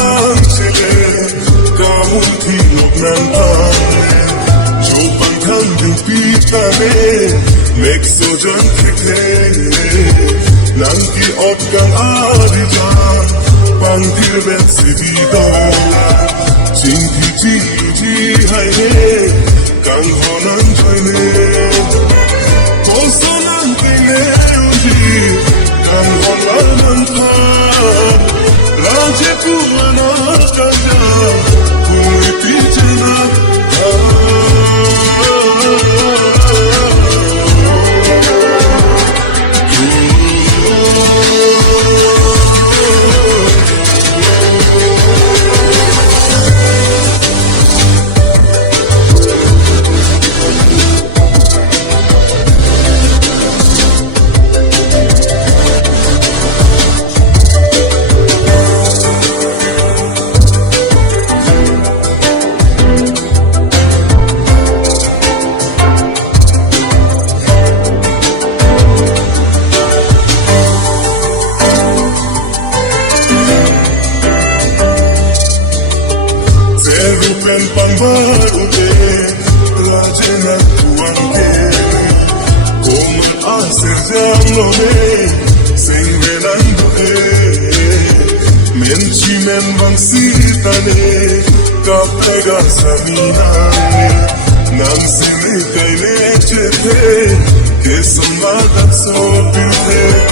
ng sila kamun hilog ng tangin Jopan kang yung pitane Mekso dyan kike Nang kiot kang arijan Pang dirbet si dito Chinti chi hai ne Kang honan joy ne Koso nang kine uji Kang honan manta Raje puana kaya Kuri pichana Rupen pambarute Rajena tuanke Koman aser jamlone Sengvenando Menchi men vangsitane Kapega saminane Nang sine kaile chete Kesam vagat so pirte